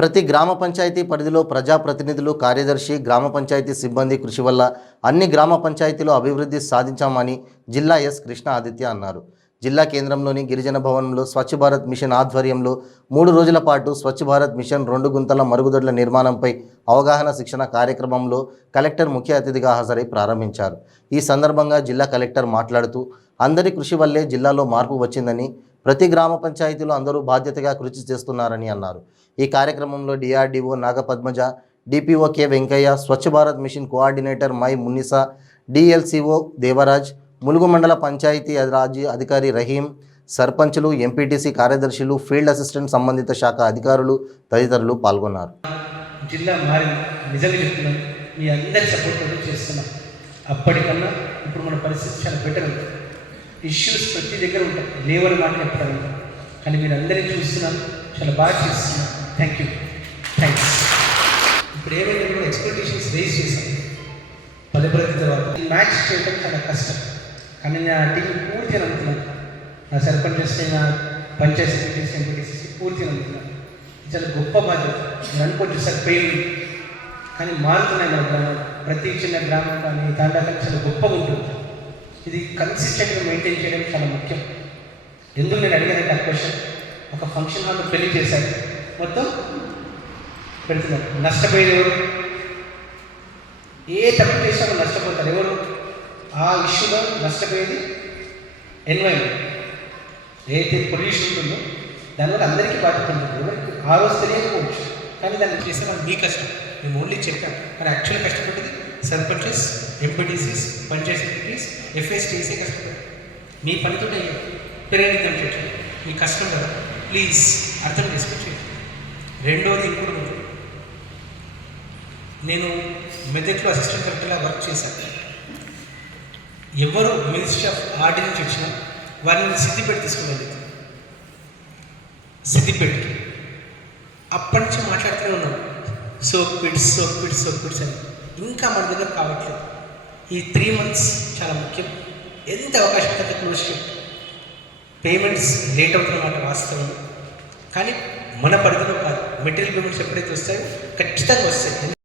ప్రతి గ్రామ పంచాయతీ పరిధిలో ప్రజాప్రతినిధులు, కార్యదర్శి, గ్రామ పంచాయతీ సిబ్బంది కృషి వల్ల అన్ని గ్రామ పంచాయతీలు అభివృద్ధి సాధించామని జిల్లా ఎస్ కృష్ణ ఆదిత్య అన్నారు. జిల్లా కేంద్రంలోని గిరిజన భవనంలో స్వచ్ఛ భారత్ మిషన్ ఆధ్వర్యంలో 3 రోజుల పాటు స్వచ్ఛ భారత్ మిషన్ 2 గుంతల మరుగుదొడ్ల నిర్మాణంపై అవగాహన శిక్షణ కార్యక్రమంలో కలెక్టర్ ముఖ్య అతిథిగా హాజరై ప్రారంభించారు. ఈ సందర్భంగా జిల్లా కలెక్టర్ మాట్లాడుతూ అందరి కృషి వల్లే జిల్లాలో మార్పు వచ్చిందని, ప్రతి గ్రామ పంచాయతీలో అందరూ బాధ్యతగా కృషి చేస్తున్నారని అన్నారు. ఈ కార్యక్రమంలో DRDO Nagapadmaja, DPO K Venkaiah, Swachh Bharat mission coordinator Mai Munnisa, DLCO Devaraj, Mulugu మండల పంచాయతీ రాజ్ అధికారి రహీం, సర్పంచులు, ఎంపీటీసీ కార్యదర్శులు, ఫీల్డ్ అసిస్టెంట్ సంబంధిత శాఖ అధికారులు తదితరులు పాల్గొన్నారు. జిల్లా మారింది, నిజంగా చెప్తున్నాం. మీ అందరి సపోర్ట్ చేస్తున్నాం. అప్పటికన్నా ఇప్పుడు మన పరిస్థితి చాలా బెటర్ ఉంది. ఇష్యూస్ ప్రతి దగ్గర ఉంటాయి, లేవని మాట ఎప్పుడు కానీ మీరు అందరినీ చూస్తున్నాం, చాలా బాగా చేస్తున్నాం. థ్యాంక్స్. ఇప్పుడు ఏమైనా కూడా ఎక్స్పెక్టేషన్స్ రేజ్ చేశాం. పల్లెప్రతి తర్వాత మ్యాచ్ చేయడం చాలా కష్టం, కానీ నా టీం పూర్తిగా నమ్ముతున్నాను. నా సర్పంచ్ చేస్తే, నా పంచాయతీ సెక్రటరీస్, ఎంపీటీసీ పూర్తిగా నమ్ముతున్నాను. చాలా గొప్ప బాధ్యత. నేను అనుకోవచ్చు సార్ పెయిన్, కానీ మారుతున్నాయి మన గ్రామం. ప్రతి చిన్న గ్రామం కానీ తాండా కానీ చాలా గొప్పగా ఉంటుంది. ఇది కన్సిస్టెంట్గా మెయింటైన్ చేయడం చాలా ముఖ్యం. ఎందుకు నేను అడిగానంటే ఆ క్వశ్చన్, ఒక ఫంక్షన్ హాల్లో పెళ్లి చేశారు, మొత్తం పెడుతున్నారు. నష్టపోయేది ఎవరు? ఏ తప్పు చేసినా నష్టపోతారు ఎవరు? ఆ ఇష్యూలో నష్టపోయేది ఎన్వైరన్మెంట్. ఏదైతే పొల్యూషన్ ఉంటుందో దానివల్ల అందరికీ బాధ్యత ఉంటుంది. ఎవరికి ఆ రోజు తెలియకపోవచ్చు, కానీ దాన్ని చేస్తే మనం మీ కష్టం. మేము ఓన్లీ చెప్పాం, కానీ యాక్చువల్గా కష్టపడేది సర్పంచెస్, ఎంపీటీసీస్, పంచాయతీ సెక్రటరీస్, ఎఫ్ఎస్టీసీ కష్టపడి మీ పనితో ప్రేరితం చేయటం మీ కష్టం కదా. ప్లీజ్ అర్థం చేసుకొచ్చి. రెండోది ఇంకోటి ఉంది. నేను మెదక్లో అసిస్టెంట్ కలెక్టర్గా వర్క్ చేశాను. ఎవరు మినిస్ట్రీ ఆఫ్ ఆర్ట్ నుంచి వచ్చినా వారిని సిద్దిపేట తీసుకున్నది. సిద్దిపేటకి అప్పటి నుంచి మాట్లాడుతూనే ఉన్నాను, సోక్ పిట్స్ అని. ఇంకా మన దగ్గర కావట్లేదు. ఈ 3 months చాలా ముఖ్యం. ఎంత అవకాశం కంటే క్లోజ్ చేయండి. పేమెంట్స్ లేట్ అవుతున్నమాట వాస్తవం, కానీ మన పరిధిలో కాదు. మెటీరియల్ పేమెంట్స్ ఎప్పుడైతే వస్తాయో ఖచ్చితంగా వస్తాయి.